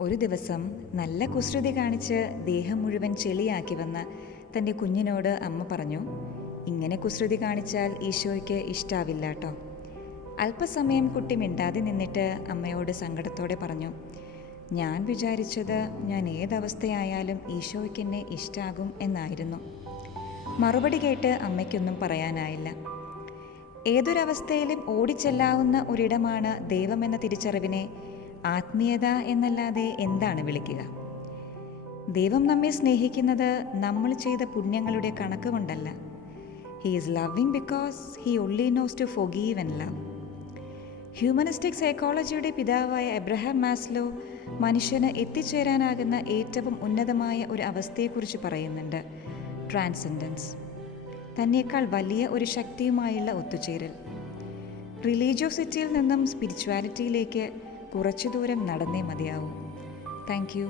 ഒരു ദിവസം നല്ല കുസൃതി കാണിച്ച് ദേഹം മുഴുവൻ ചെളിയാക്കി വന്ന തൻ്റെ കുഞ്ഞിനോട് അമ്മ പറഞ്ഞു, ഇങ്ങനെ കുസൃതി കാണിച്ചാൽ ഈശോയ്ക്ക് ഇഷ്ടാവില്ല കേട്ടോ. അല്പസമയം കുട്ടി മിണ്ടാതെ നിന്നിട്ട് അമ്മയോട് സങ്കടത്തോടെ പറഞ്ഞു, ഞാൻ വിചാരിച്ചത് ഞാൻ ഏതവസ്ഥയായാലും ഈശോയ്ക്ക് എന്നെ ഇഷ്ടാകും എന്നായിരുന്നു. മറുപടി കേട്ട് അമ്മയ്ക്കൊന്നും പറയാനായില്ല. ഏതൊരവസ്ഥയിലും ഓടിച്ചെല്ലാവുന്ന ഒരിടമാണ് ദൈവമെന്ന തിരിച്ചറിവിനെ ആത്മീയത എന്നല്ലാതെ എന്താണ് വിളിക്കുക? ദൈവം നമ്മെ സ്നേഹിക്കുന്നത് നമ്മൾ ചെയ്ത പുണ്യങ്ങളുടെ കണക്ക് കൊണ്ടല്ല. He is loving because he only knows to forgive and love. Humanistic സൈക്കോളജിയുടെ പിതാവായ എബ്രഹാം മാസ്ലോ മനുഷ്യന് എത്തിച്ചേരാനാകുന്ന ഏറ്റവും ഉന്നതമായ ഒരു അവസ്ഥയെക്കുറിച്ച് പറയുന്നുണ്ട്: ട്രാൻസെൻഡൻസ്, തന്നേക്കാൾ വലിയ ഒരു ശക്തിയുമായുള്ള ഒത്തുചേരൽ. റിലീജിയോസിറ്റിയിൽ നിന്നും സ്പിരിച്വാലിറ്റിയിലേക്ക് കുറച്ചു ദൂരം നടന്നേ മതിയാവൂ. Thank you.